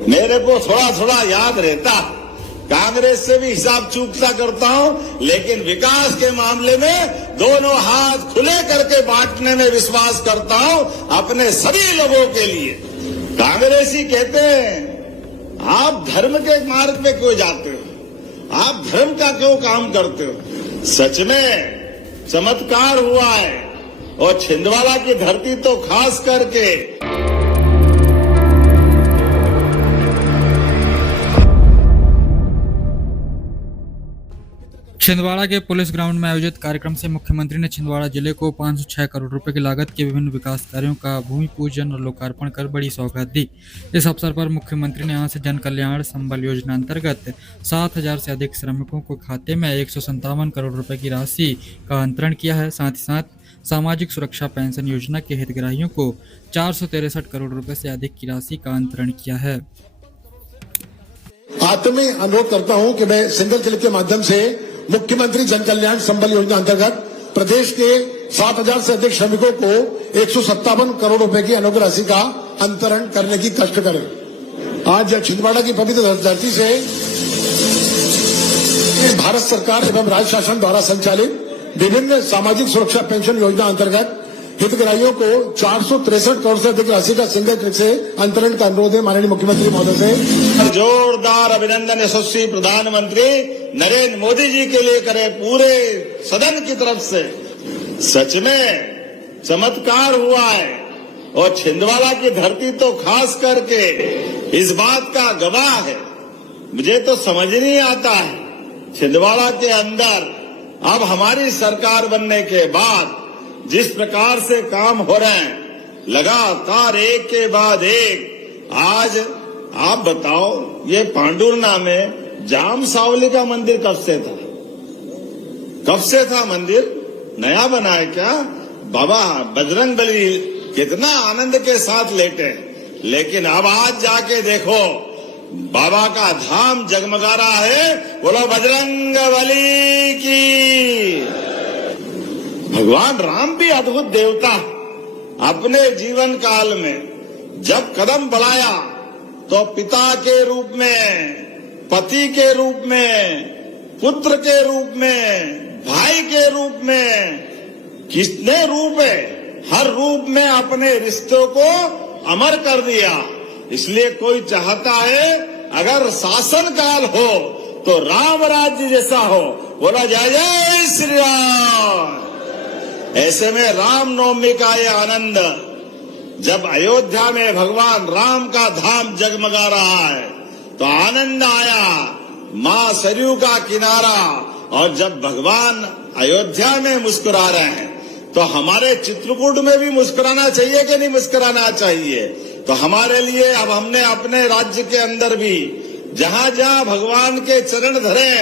मेरे को थोड़ा थोड़ा याद रहता, कांग्रेस से भी हिसाब चूकता करता हूं, लेकिन विकास के मामले में दोनों हाथ खुले करके बांटने में विश्वास करता हूं अपने सभी लोगों के लिए। कांग्रेसी कहते हैं आप धर्म के मार्ग पे क्यों जाते हो, आप धर्म का क्यों काम करते हो। सच में चमत्कार हुआ है, और छिंदवाड़ा की धरती तो खास करके छिंदवाड़ा के पुलिस ग्राउंड में आयोजित कार्यक्रम से मुख्यमंत्री ने छिंदवाड़ा जिले को 506 करोड़ रुपए की लागत के विभिन्न विकास कार्यों का भूमि पूजन और लोकार्पण कर बड़ी सौगात दी। इस अवसर पर मुख्यमंत्री ने यहां से जन कल्याण संबल योजना अंतर्गत 7,000 से अधिक श्रमिकों को खाते में 157 करोड़ रुपए की राशि का अंतरण किया है। साथ ही साथ सामाजिक सुरक्षा पेंशन योजना के हितग्राहियों को 463 करोड़ रुपए से अधिक की राशि का अंतरण किया है। आते में अनुरोध करता हूं कि मैं सिंगल क्लिक के माध्यम से मुख्यमंत्री जन कल्याण संबल योजना अंतर्गत प्रदेश के 7,000 से अधिक श्रमिकों को 157 करोड़ रुपए की अनुग्रह राशि का अंतरण करने की कष्ट करें। आज छिंदवाड़ा की पवित्र धरती से भारत सरकार एवं राज्य शासन द्वारा संचालित विभिन्न सामाजिक सुरक्षा पेंशन योजना अंतर्गत हितग्राहियों को 463 करोड़ से अधिक राशि का सिंगल क्लिक से अंतरण का अनुरोध है माननीय मुख्यमंत्री महोदय से। जोरदार अभिनंदन यशस्वी प्रधानमंत्री नरेंद्र मोदी जी के लिए करें पूरे सदन की तरफ से। सच में चमत्कार हुआ है, और छिंदवाड़ा की धरती तो खास करके इस बात का गवाह है। मुझे तो समझ नहीं आता है छिंदवाड़ा के अंदर अब हमारी सरकार बनने के बाद जिस प्रकार से काम हो रहे हैं, लगातार एक के बाद एक। आज आप बताओ, ये पांडुरना में जाम सावली का मंदिर कब से था? कब से था मंदिर? नया बना है क्या? बाबा बजरंगबली कितना आनंद के साथ लेटे, लेकिन अब आज जाके देखो बाबा का धाम जगमगा रहा है। बोलो बजरंगबली की। भगवान राम भी अद्भुत देवता, अपने जीवन काल में जब कदम बढ़ाया तो पिता के रूप में, पति के रूप में, पुत्र के रूप में, भाई के रूप में, कितने रूप है, हर रूप में अपने रिश्तों को अमर कर दिया। इसलिए कोई चाहता है अगर शासन काल हो तो राम राज्य जैसा हो। बोला जय जय श्री राम। ऐसे में रामनवमी का ये आनंद, जब अयोध्या में भगवान राम का धाम जगमगा रहा है तो आनंद आया। मां सरयू का किनारा, और जब भगवान अयोध्या में मुस्कुरा रहे हैं तो हमारे चित्रकूट में भी मुस्कुराना चाहिए कि नहीं मुस्कुराना चाहिए? तो हमारे लिए अब हमने अपने राज्य के अंदर भी जहां जहां भगवान के चरण धरे,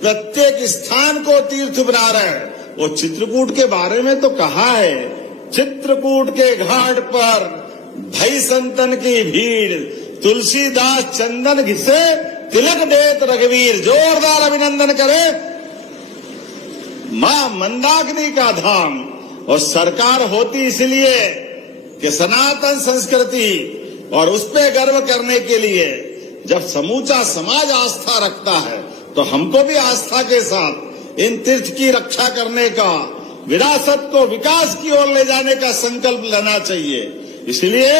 प्रत्येक स्थान को तीर्थ बना रहे हैं। वो चित्रकूट के बारे में तो कहा है, चित्रकूट के घाट पर भई संतन की भीड़, तुलसीदास चंदन घिसे तिलक देत रघुवीर। जोरदार अभिनंदन करें मां मंदाकिनी का धाम। और सरकार होती इसलिए कि सनातन संस्कृति और उस पे गर्व करने के लिए। जब समूचा समाज आस्था रखता है तो हमको भी आस्था के साथ इन तीर्थ की रक्षा करने का, विरासत को विकास की ओर ले जाने का संकल्प लेना चाहिए। इसलिए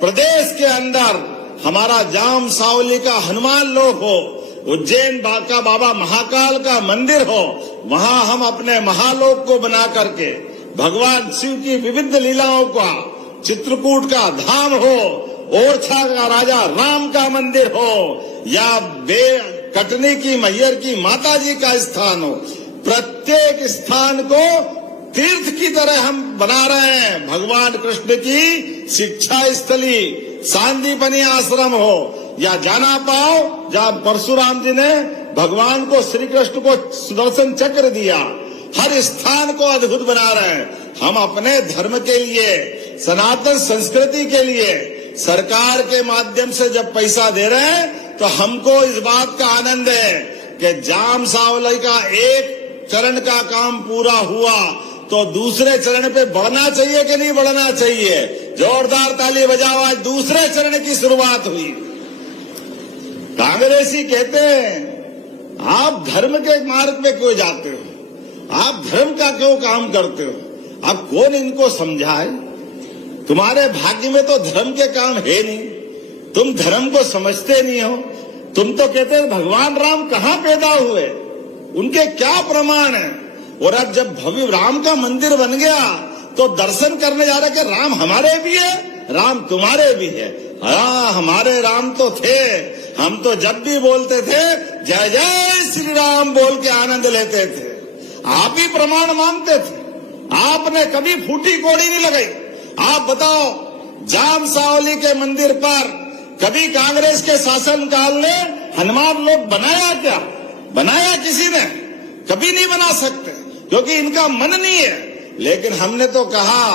प्रदेश के अंदर हमारा जाम सावली का हनुमान लोक हो, उज्जैन का बाबा महाकाल का मंदिर हो, वहां हम अपने महालोक को बना करके भगवान शिव की विविध लीलाओं का, चित्रकूट का धाम हो, ओरछा का राजा राम का मंदिर हो, या कटनी की मैयर की माता जी का स्थान हो, प्रत्येक स्थान को तीर्थ की तरह हम बना रहे हैं। भगवान कृष्ण की शिक्षा स्थली सांदीपनी आश्रम हो, या जाना पाओ जहाँ परशुराम जी ने भगवान को, श्री कृष्ण को सुदर्शन चक्र दिया, हर स्थान को अद्भुत बना रहे हैं। हम अपने धर्म के लिए, सनातन संस्कृति के लिए सरकार के माध्यम से जब पैसा दे रहे हैं तो हमको इस बात का आनंद है कि जाम सावली का एक चरण का काम पूरा हुआ तो दूसरे चरण पे बढ़ना चाहिए कि नहीं बढ़ना चाहिए? जोरदार ताली बजाओ, आज दूसरे चरण की शुरुआत हुई। कांग्रेसी कहते हैं आप धर्म के मार्ग पे क्यों जाते हो, आप धर्म का क्यों काम करते हो। अब कौन इनको समझाए, तुम्हारे भाग्य में तो धर्म के काम है नहीं, तुम धर्म को समझते नहीं हो। तुम तो कहते हैं भगवान राम कहाँ पैदा हुए, उनके क्या प्रमाण है। और अब जब भव्य राम का मंदिर बन गया तो दर्शन करने जा रहे कि राम हमारे भी है, राम तुम्हारे भी है। हाँ, हमारे राम तो थे, हम तो जब भी बोलते थे जय जय श्री राम बोल के आनंद लेते थे। आप ही प्रमाण मांगते थे, आपने कभी फूटी कोड़ी नहीं लगाई। आप बताओ, जाम सावली के मंदिर पर कभी कांग्रेस के शासनकाल ने हनुमान लोग बनाया क्या, बनाया किसी ने? कभी नहीं बना सकते, क्योंकि इनका मन नहीं है। लेकिन हमने तो कहा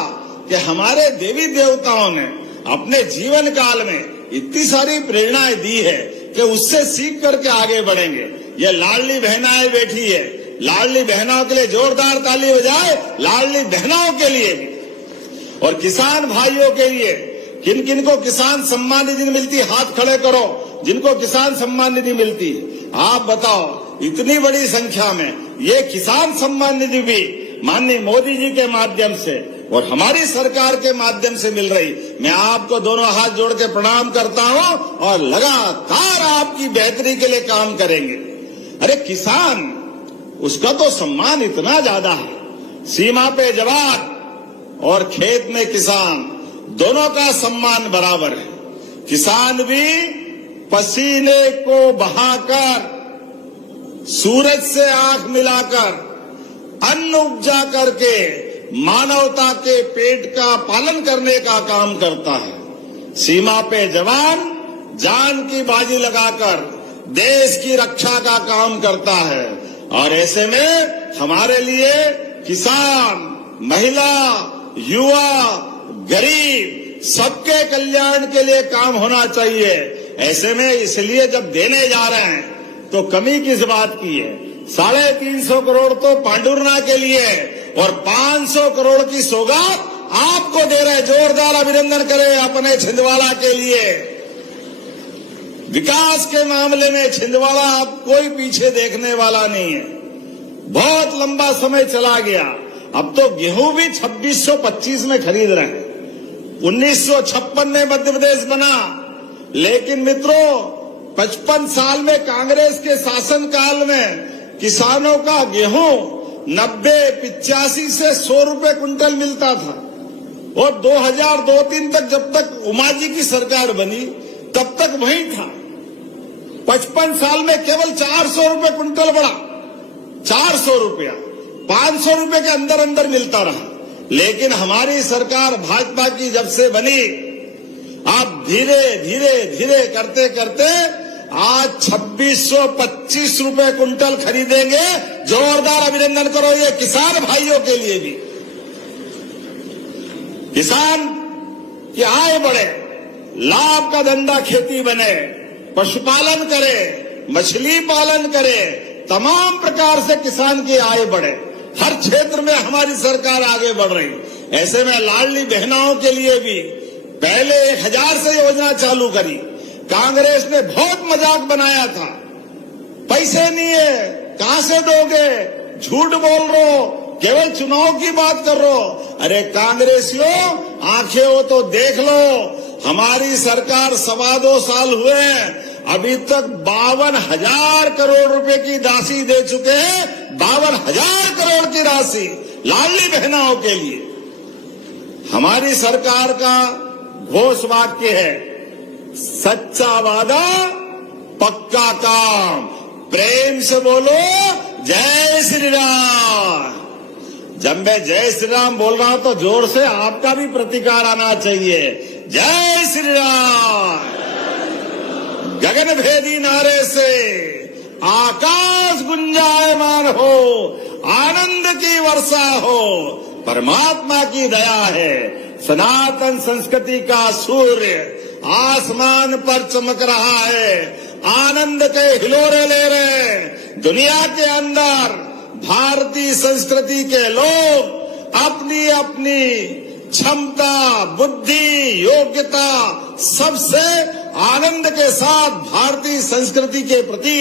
कि हमारे देवी देवताओं ने अपने जीवन काल में इतनी सारी प्रेरणाएं दी है कि उससे सीख करके आगे बढ़ेंगे। ये लाडली बहनाएं बैठी है, लाडली बहनों के लिए जोरदार ताली बजाए, लाडली बहनों के लिए भी। और किसान भाइयों के लिए, किन किन को किसान सम्मान निधि मिलती, हाथ खड़े करो जिनको किसान सम्मान निधि मिलती। आप बताओ, इतनी बड़ी संख्या में ये किसान सम्मान निधि भी माननीय मोदी जी के माध्यम से और हमारी सरकार के माध्यम से मिल रही। मैं आपको दोनों हाथ जोड़ के प्रणाम करता हूं और लगातार आपकी बेहतरी के लिए काम करेंगे। अरे किसान, उसका तो सम्मान इतना ज्यादा है, सीमा पे जवान और खेत में किसान, दोनों का सम्मान बराबर है। किसान भी पसीने को बहाकर, सूरज से आंख मिलाकर अन्न उपजा करके मानवता के पेट का पालन करने का काम करता है। सीमा पे जवान जान की बाजी लगाकर देश की रक्षा का काम करता है। और ऐसे में हमारे लिए किसान, महिला, युवा, गरीब, सबके कल्याण के लिए काम होना चाहिए। ऐसे में इसलिए जब देने जा रहे हैं तो कमी किस बात की है। 350 करोड़ तो पांडुरना के लिए और 500 करोड़ की सौगात आपको दे रहे। जोरदार अभिनंदन करें अपने छिंदवाड़ा के लिए। विकास के मामले में छिंदवाड़ा अब कोई पीछे देखने वाला नहीं है। बहुत लंबा समय चला गया, अब तो गेहूं भी 2625 में खरीद रहे हैं। 1956 में मध्य प्रदेश बना, लेकिन मित्रों 55 साल में कांग्रेस के शासनकाल में किसानों का गेहूं 90-85 से 100 रुपए कुंटल मिलता था। और 2002-03 तक, जब तक उमा जी की सरकार बनी तब तक वही था। 55 साल में केवल 400 रुपए कुंटल बढ़ा, 400 रुपया, 500 रुपए के अंदर अंदर मिलता रहा। लेकिन हमारी सरकार भाजपा की जब से बनी, आप धीरे धीरे धीरे करते करते आज 2625 रुपए कुंटल खरीदेंगे। जोरदार अभिनंदन करो ये किसान भाइयों के लिए भी। किसान की आय बढ़े, लाभ का धंधा खेती बने, पशुपालन करे, मछली पालन करे, तमाम प्रकार से किसान की आय बढ़े। हर क्षेत्र में हमारी सरकार आगे बढ़ रही। ऐसे में लाडली बहनाओं के लिए भी पहले 1000 से योजना चालू करी। कांग्रेस ने बहुत मजाक बनाया था, पैसे नहीं है, कहां से दोगे, झूठ बोल रहे हो, केवल चुनाव की बात कर रहे हो। अरे कांग्रेसियों, आंखें हो तो देख लो, हमारी सरकार 2.25 साल हुए, अभी तक 52,000 करोड़ रुपए की राशि दे चुके हैं। 52,000 करोड़ की राशि लाडली बहनाओं के लिए। हमारी सरकार का घोष वाक्य है, सच्चा वादा पक्का काम। प्रेम से बोलो जय श्री राम। जब मैं जय श्री राम बोल रहा हूं तो जोर से आपका भी प्रतिकार आना चाहिए। जय श्री राम। गगन भेदी नारे से आकाश गुंजायमान हो, आनंद की वर्षा हो, परमात्मा की दया है। सनातन संस्कृति का सूर्य आसमान पर चमक रहा है, आनंद के हिलोरे ले रहे। दुनिया के अंदर भारतीय संस्कृति के लोग अपनी अपनी क्षमता, बुद्धि, योग्यता सबसे आनंद के साथ भारतीय संस्कृति के प्रति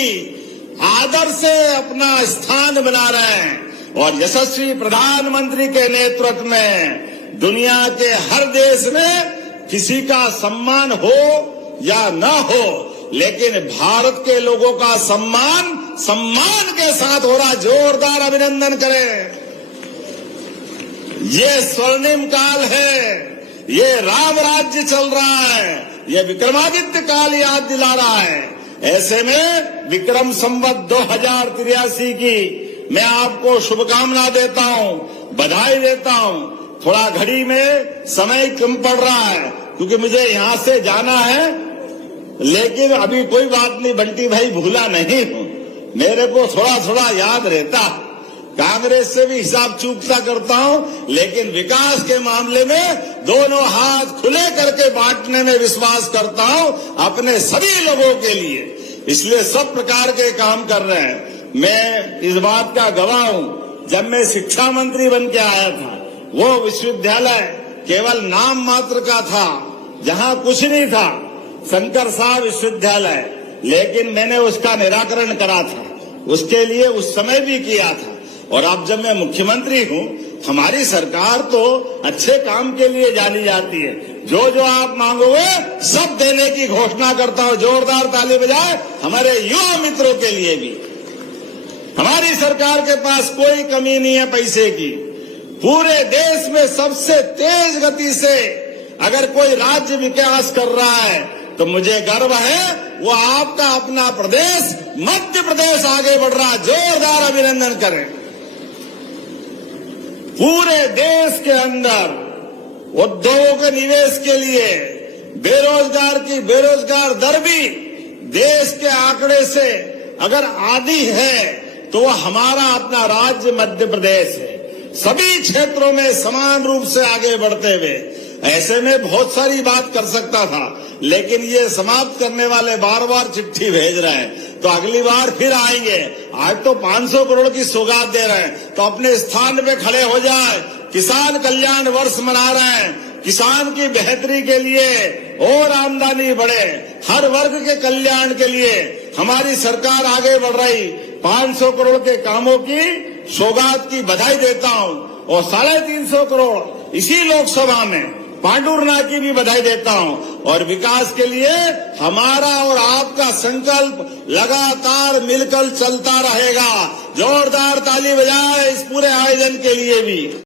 आदर से अपना स्थान बना रहे हैं और यशस्वी प्रधानमंत्री के नेतृत्व में दुनिया के हर देश में किसी का सम्मान हो या न हो, लेकिन भारत के लोगों का सम्मान के साथ हो रहा। जोरदार अभिनंदन करें। ये स्वर्णिम काल है, ये राम राज्य चल रहा है, ये विक्रमादित्य काल याद दिला रहा है। ऐसे में विक्रम संवत 2083 की मैं आपको शुभकामना देता हूं, बधाई देता हूं। थोड़ा घड़ी में समय कम पड़ रहा है क्योंकि मुझे यहां से जाना है, लेकिन अभी कोई बात नहीं, बंटी भाई भूला नहीं हूं। मेरे को थोड़ा थोड़ा याद रहता, कांग्रेस से भी हिसाब चूकता करता हूं, लेकिन विकास के मामले में दोनों हाथ खुले करके बांटने में विश्वास करता हूं अपने सभी लोगों के लिए। इसलिए सब प्रकार के काम कर रहे हैं। मैं इस बात का गवाह हूं, जब मैं शिक्षा मंत्री बन के आया था, वो विश्वविद्यालय केवल नाम मात्र का था, जहां कुछ नहीं था, शंकर साहब विश्वविद्यालय, लेकिन मैंने उसका निराकरण करा था, उसके लिए उस समय भी किया था। और अब जब मैं मुख्यमंत्री हूं, हमारी सरकार तो अच्छे काम के लिए जानी जाती है। जो जो आप मांगोगे सब देने की घोषणा करता हूं। जोरदार ताली बजाए हमारे युवा मित्रों के लिए भी। हमारी सरकार के पास कोई कमी नहीं है पैसे की। पूरे देश में सबसे तेज गति से अगर कोई राज्य विकास कर रहा है तो मुझे गर्व है, वो आपका अपना प्रदेश मध्य प्रदेश आगे बढ़ रहा है। जोरदार अभिनंदन करें। पूरे देश के अंदर उद्योगों के निवेश के लिए बेरोजगार की बेरोजगार दर भी देश के आंकड़े से अगर आधी है तो वह हमारा अपना राज्य मध्य प्रदेश है, सभी क्षेत्रों में समान रूप से आगे बढ़ते हुए। ऐसे में बहुत सारी बात कर सकता था, लेकिन ये समाप्त करने वाले बार बार चिट्ठी भेज रहे हैं, तो अगली बार फिर आएंगे। आज तो 500 करोड़ की सौगात दे रहे हैं, तो अपने स्थान पे खड़े हो जाए। किसान कल्याण वर्ष मना रहे हैं, किसान की बेहतरी के लिए और आमदनी बढ़े, हर वर्ग के कल्याण के लिए हमारी सरकार आगे बढ़ रही। 500 करोड़ के कामों की सौगात की बधाई देता हूं और 350 करोड़ इसी लोकसभा में पांडुरना की भी बधाई देता हूं। और विकास के लिए हमारा और आपका संकल्प लगातार मिलकर चलता रहेगा। जोरदार ताली बजाए इस पूरे आयोजन के लिए भी।